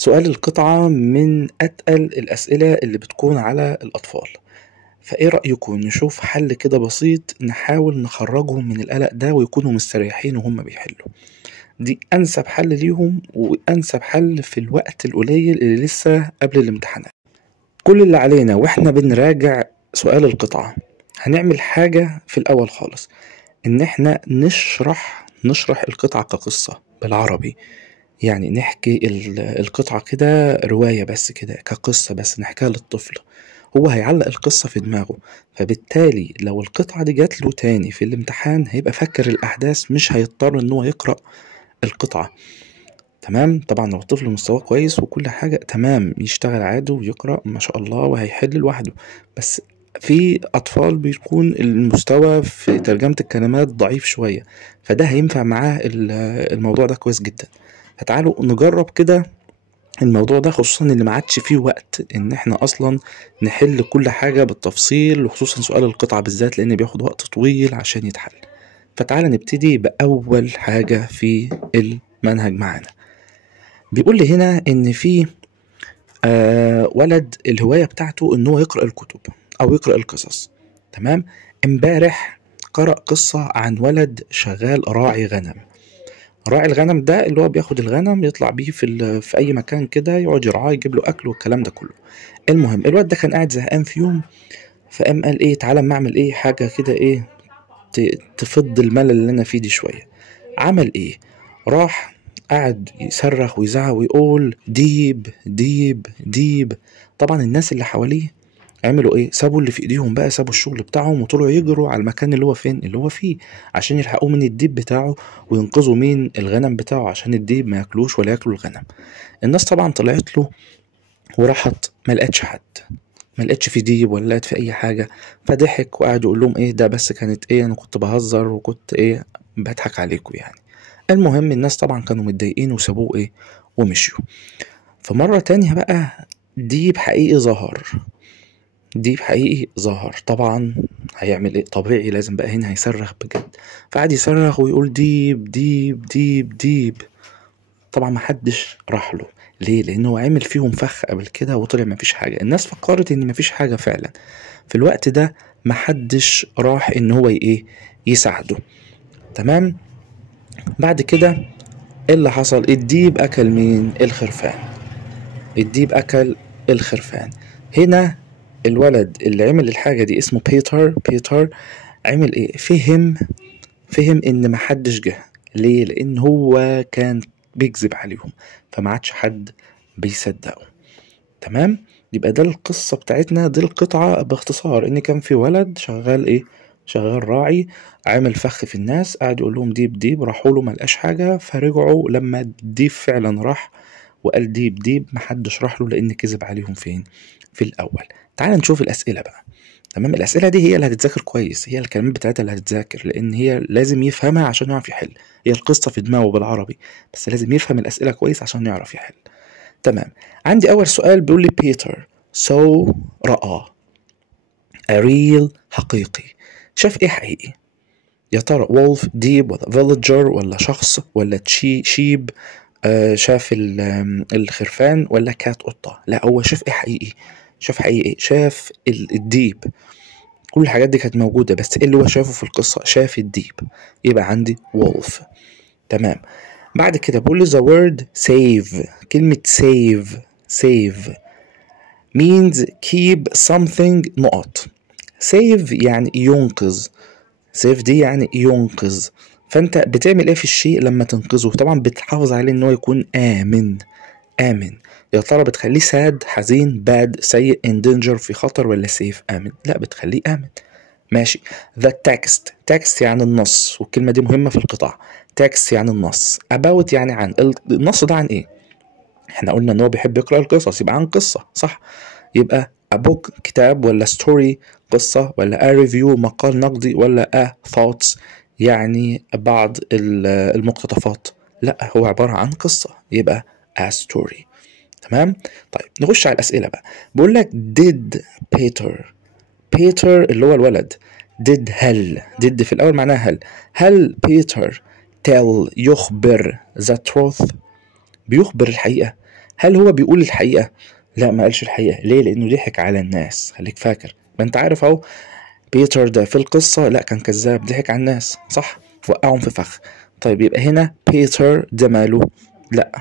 سؤال القطعة من أتقل الأسئلة اللي بتكون على الأطفال، فإيه رأيكم نشوف حل كده بسيط نحاول نخرجهم من القلق ده ويكونوا مستريحين وهم بيحلوا؟ دي أنسب حل ليهم وأنسب حل في الوقت القليل اللي لسه قبل الامتحانات. كل اللي علينا وإحنا بنراجع سؤال القطعة هنعمل حاجة في الأول خالص، إن إحنا نشرح القطعة كقصة بالعربي، يعني نحكي القطعة كده رواية بس كده كقصة بس نحكيها للطفل، هو هيعلق القصة في دماغه، فبالتالي لو القطعة دي جات له تاني في الامتحان هيبقى فاكر الأحداث، مش هيضطر إن هو يقرأ القطعة. تمام، طبعا لو الطفل مستواه كويس وكل حاجة تمام يشتغل عادي ويقرأ ما شاء الله وهيحل لوحده، بس في أطفال بيكون المستوى في ترجمة الكلمات ضعيف شوية، فده هينفع معاه الموضوع ده كويس جدا. فتعالوا نجرب كده الموضوع ده، خصوصا اللي ما عادش فيه وقت ان احنا اصلا نحل كل حاجة بالتفصيل، وخصوصا سؤال القطعة بالذات لان بياخد وقت طويل عشان يتحل. فتعالى نبتدي بأول حاجة في المنهج معانا. بيقول لي هنا ان في ولد الهواية بتاعته ان هو يقرأ الكتب او يقرأ القصص. تمام، امبارح قرأ قصة عن ولد شغال راعي غنم. راعي الغنم ده اللي هو بياخد الغنم يطلع بيه في اي مكان كده يقعد يرعاه يجيب له اكل والكلام ده كله. المهم الواد ده كان قاعد زهقان في يوم، فقام قال ايه تعالى اما اعمل ايه حاجه كده ايه تفض الملل اللي انا فيه دي شويه. عمل ايه؟ راح قعد يصرخ ويزعق ويقول ديب ديب ديب. طبعا الناس اللي حواليه عملوا ايه؟ سابوا اللي في ايديهم بقى، سابوا الشغل بتاعهم وطلعوا يجروا على المكان اللي هو فين اللي هو فيه عشان يلحقوه من الديب بتاعه وينقذوا مين الغنم بتاعه عشان الديب ما ياكلوش ولا ياكلوا الغنم. الناس طبعا طلعت له وراحت ما لقتش حد، ما لقتش في ديب ولا لقت في اي حاجه، فضحك وقعد يقول لهم ايه ده بس كانت ايه انا كنت بهزر وكنت ايه بضحك عليكم يعني. المهم الناس طبعا كانوا متضايقين وسابوه ايه ومشيوا. فمره تانية بقى ديب حقيقي ظهر، ديب حقيقي ظهر. طبعا هيعمل ايه؟ طبيعي لازم بقى هنا هيصرخ بجد، فقعد يصرخ ويقول ديب ديب ديب ديب. طبعا محدش راح له. ليه؟ لانه هو عامل فيهم فخ قبل كده وطلع مفيش حاجة، الناس فكرت ان مفيش حاجة فعلا. في الوقت ده محدش راح ان هو ايه يساعده. تمام، بعد كده ايه اللي حصل؟ الديب اكل مين؟ الخرفان. الديب اكل الخرفان. هنا الولد اللي عمل الحاجة دي اسمه بيتر عمل ايه؟ فهم ان محدش جه. ليه؟ لان هو كان بيكذب عليهم فما عادش حد بيصدقه. تمام، يبقى ده القصة بتاعتنا، دي القطعة باختصار، ان كان في ولد شغال ايه؟ شغال راعي، عامل فخ في الناس، قاعد يقول لهم ديب ديب، راحوا له ملقاش حاجة، فرجعوا لما الديب فعلا راح وقال ديب ديب محدش راح له لان كذب عليهم فين؟ في الاول. تعال نشوف الاسئلة بقى. تمام، الاسئله دي هي اللي هتتذاكر كويس، هي الكلمات بتاعتها اللي هتتذاكر لان هي لازم يفهمها عشان يعرف يحل. هي القصه في دماغه بالعربي بس لازم يفهم الاسئله كويس عشان يعرف يحل. تمام، عندي اول سؤال بيقول لي بيتر راى a real حقيقي. شاف ايه حقيقي؟ يا ترى وولف ديب ولا فيلجر ولا شخص ولا شيب؟ شاف الخرفان ولا كات قطه؟ لا، هو شاف ايه حقيقي؟ شاف حقيقي، شاف الديب. كل الحاجات دي كانت موجودة بس ايه اللي هو شافه في القصة؟ شاف الديب، يبقى عندي wolf. تمام، بعد كده بقول لي the word save. كلمة save means keep something نقط. save يعني ينقذ، save دي يعني ينقذ. فانت بتعمل ايه في الشيء لما تنقذه؟ طبعا بتحافظ عليه ان هو يكون آمن. يا ترى بتخليه ساد حزين باد سيء in danger في خطر ولا سيف آمن؟ لا، بتخليه آمن. ماشي. the text يعني النص، والكلمة دي مهمة في القطاع. text يعني النص. about يعني عن. النص ده عن ايه؟ احنا قلنا ان هو بيحب يقرأ القصص، يبقى عن قصة صح؟ يبقى a book كتاب ولا story قصة ولا a review مقال نقدي ولا a thoughts يعني بعض المقتطفات؟ لا، هو عبارة عن قصة يبقى a story. تمام، طيب نخش على الأسئلة بقى. بقول لك did بيتر اللي هو الولد did في الأول معناها هل بيتر tell يخبر the truth بيخبر الحقيقة؟ هل هو بيقول الحقيقة؟ لا، ما قالش الحقيقة. ليه؟ لأنه ضحك على الناس. خليك فاكر، ما انت عارف اهو، بيتر ده في القصة لا كان كذاب، ضحك على الناس، صح؟ وقعهم في فخ. طيب يبقى هنا بيتر ده ماله؟ لا،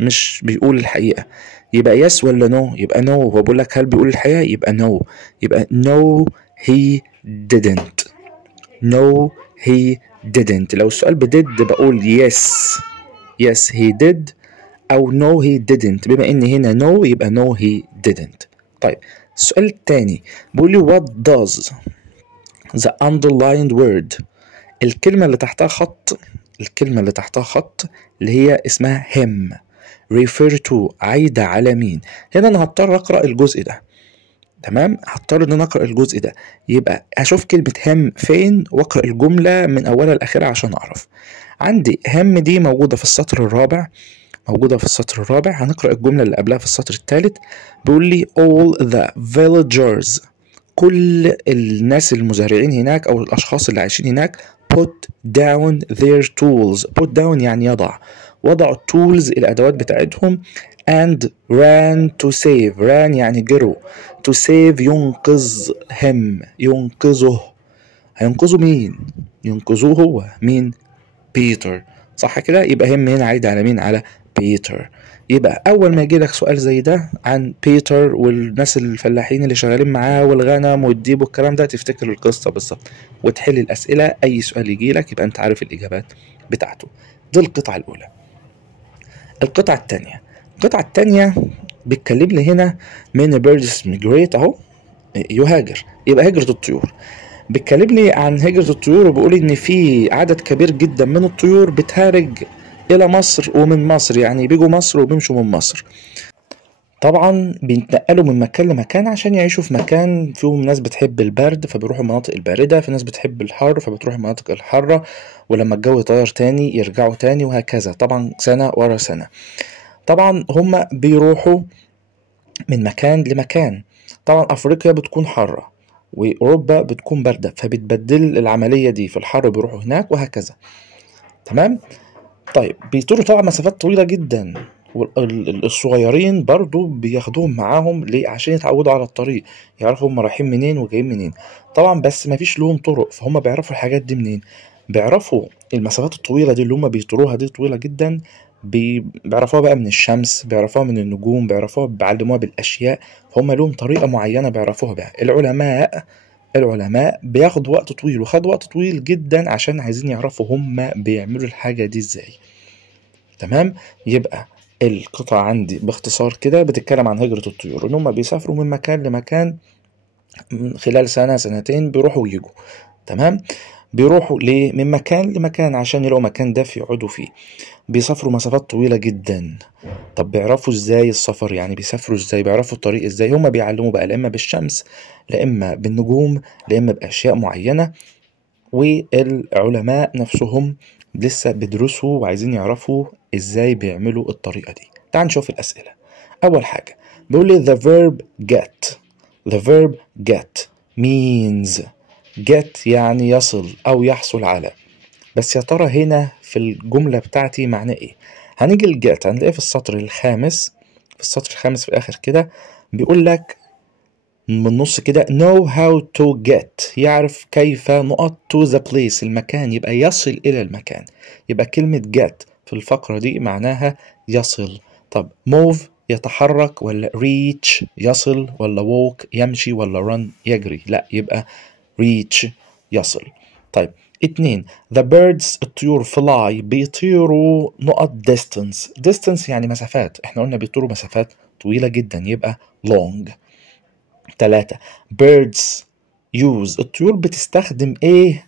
مش بيقول الحقيقة. يبقى يس ولا نو؟ يبقى نو. هو بقول لك هل بيقول الحقيقة؟ يبقى نو. يبقى no he didn't. no he didn't. لو السؤال بدid بقول yes he did أو no he didn't. بما إن هنا no يبقى no he didn't. طيب السؤال التاني بيقول لي what does the underlined word، الكلمة اللي تحتها خط، الكلمة اللي تحتها خط اللي هي اسمها him refer to، عايدة على مين؟ هنا أنا هضطر أقرأ الجزء ده. تمام، هضطر ان انا اقرا الجزء ده. يبقى هشوف كلمه هم فين واقرا الجمله من اولها لاخرها عشان اعرف. عندي هم دي موجوده في السطر الرابع، موجوده في السطر الرابع. هنقرا الجمله اللي قبلها في السطر الثالث. بيقول لي all the villagers، كل الناس المزارعين هناك او الاشخاص اللي عايشين هناك put down their tools. put down يعني يضع، وضعوا التولز الادوات بتاعتهم and ran to save. ran يعني جروا. to save ينقذ him، ينقذه. هينقذوا مين؟ ينقذوه هو مين؟ بيتر، صح كده؟ يبقى هم هنا عايد على مين؟ على بيتر. يبقى اول ما يجي لك سؤال زي ده عن بيتر والناس الفلاحين اللي شغالين معاه والغنم والديب والكلام ده، تفتكر القصه بالظبط وتحل الاسئله. اي سؤال يجي لك يبقى انت عارف الاجابات بتاعته. دي القطعه الاولى. القطعه الثانيه، القطعه الثانيه بيتكلم لي هنا من بيردز ميجريت اهو، يهاجر، يبقى هجره الطيور. بيتكلم لي عن هجرة الطيور وبيقول ان في عدد كبير جدا من الطيور بتهاجر الى مصر ومن مصر، يعني بيجوا مصر وبيمشوا من مصر. طبعا بيتنقلوا من مكان لمكان عشان يعيشوا في مكان. فيهم ناس بتحب البرد فبيروحوا المناطق الباردة، في ناس بتحب الحر فبتروح المناطق الحارة، ولما الجو يطير تاني يرجعوا تاني، وهكذا طبعا سنة ورا سنة. طبعا هم بيروحوا من مكان لمكان. طبعا افريقيا بتكون حارة واوروبا بتكون باردة، فبتبدل العملية دي، في الحر بيروحوا هناك وهكذا. تمام. طيب بيطيروا طبعا مسافات طويلة جدا، والصغيرين برضو بياخدوهم معاهم ليه؟ عشان يتعودوا على الطريق، يعرفوا هم رايحين منين وجايين منين. طبعا بس مفيش لهم طرق، فهم بيعرفوا الحاجات دي منين؟ بيعرفوا المسافات الطويلة دي اللي هم بيطيروها دي طويلة جدا، بيعرفوها بقى من الشمس، بيعرفوها من النجوم، بيعرفوها بيعلموها بالأشياء. فهم لهم طريقة معينة بيعرفوها بها. العلماء بياخدوا وقت طويل، وخدوا وقت طويل جدا عشان عايزين يعرفوا هم بيعملوا الحاجة دي ازاي. تمام. يبقى القطعة عندي باختصار كده بتتكلم عن هجرة الطيور، ان هم بيسافروا من مكان لمكان خلال سنة سنتين، بيروحوا ويجوا. تمام. بيروحوا ليه؟ من مكان لمكان عشان يلاقوا مكان دافي يقعدوا فيه. بيسافروا مسافات طويلة جدا. طب بيعرفوا ازاي السفر؟ يعني بيسافروا ازاي؟ بيعرفوا الطريق ازاي؟ هما بيعلموا بقى، لا اما بالشمس، لا اما بالنجوم، لا اما باشياء معينة. والعلماء نفسهم لسه بيدرسوا وعايزين يعرفوا ازاي بيعملوا الطريقة دي. تعال نشوف الاسئلة. اول حاجة بيقول لي the verb get. the verb get means. get يعني يصل او يحصل على. بس يا ترى هنا في الجملة بتاعتي معناه ايه؟ هنيجي الجات هنلاقيه في السطر الخامس، في السطر الخامس في الاخر كده بيقول لك من النص كده know how to get، يعرف كيف نقط to the place المكان، يبقى يصل الى المكان. يبقى كلمة get في الفقرة دي معناها يصل. طب move يتحرك، ولا reach يصل، ولا walk يمشي، ولا run يجري؟ لا، يبقى reach يصل. طيب 2 the birds الطيور fly بيطيروا نقط distance يعني مسافات، احنا قلنا بيطيروا مسافات طويلة جدا يبقى long. 3 birds use الطيور بتستخدم ايه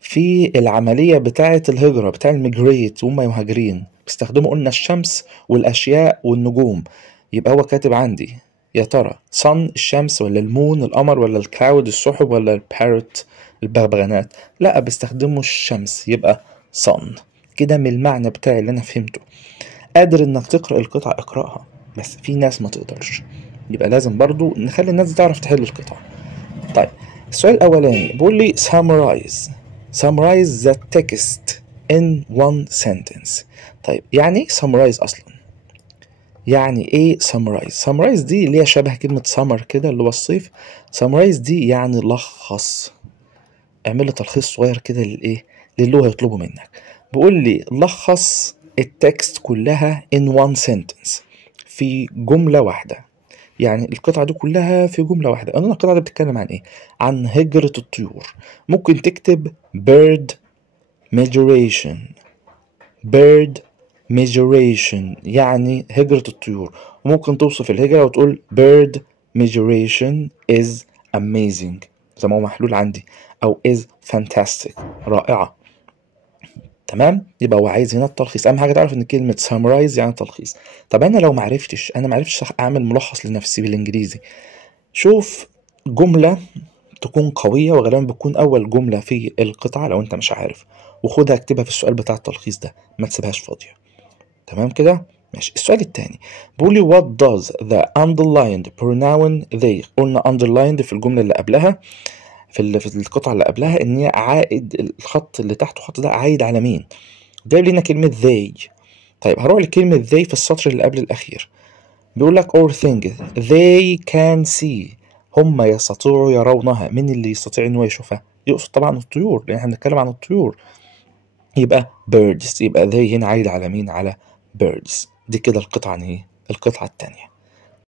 في العملية بتاعة الهجرة، بتاع الميجريت وهم مهاجرين؟ بيستخدموا قلنا الشمس والأشياء والنجوم. يبقى هو كاتب عندي يا ترى sun الشمس، ولا المون القمر، ولا الكلاود السحب، ولا الباروت البغبغانات؟ لا، بيستخدموا الشمس، يبقى sun. كده من المعنى بتاعي اللي أنا فهمته. قادر إنك تقرأ القطعة اقرأها، بس في ناس ما تقدرش، يبقى لازم برضو نخلي الناس تعرف تحل القطعة. طيب السؤال الأولاني بيقول لي summarize the text in one sentence. طيب يعني ايه summarize أصلا؟ يعني ايه summarize؟ summarize دي اللي هي شبه كلمة summer كده اللي هو الصيف. summarize دي يعني لخص، اعمل لي تلخيص صغير كده للايه، للي هو هيطلبه منك. بيقول لي لخص التكست كلها in one sentence، في جملة واحدة. يعني القطعة دي كلها في جملة واحدة. قلنا القطعة دي بتتكلم عن ايه؟ عن هجرة الطيور. ممكن تكتب bird migration. bird migration يعني هجرة الطيور. وممكن توصف الهجرة وتقول bird migration is amazing زي ما هو محلول عندي، أو is fantastic رائعة. تمام، يبقى هو عايز هنا التلخيص. أهم حاجة تعرف إن كلمة summarize يعني تلخيص. طب أنا لو معرفتش أعمل ملخص لنفسي بالإنجليزي، شوف جملة تكون قوية، وغالبا بتكون أول جملة في القطعة لو أنت مش عارف، وخدها اكتبها في السؤال بتاع التلخيص ده، ما تسيبهاش فاضية. تمام كده؟ ماشي. السؤال التاني بيقول لي what does the underlined pronoun they. قلنا underlined في الجملة اللي قبلها، في القطعة اللي قبلها، إن هي عائد، الخط اللي تحته الخط ده عايد على مين؟ جايب لنا كلمة they. طيب هروح لكلمة they في السطر اللي قبل الأخير. بيقول لك all things they can see. هم يستطيعوا يرونها. مين اللي يستطيع إن هو يشوفها؟ يقصد طبعا الطيور، لأن احنا بنتكلم عن الطيور. يبقى birds، يبقى they هنا عايد على مين؟ على birds. دي كده القطعة ايه؟ القطعة التانية.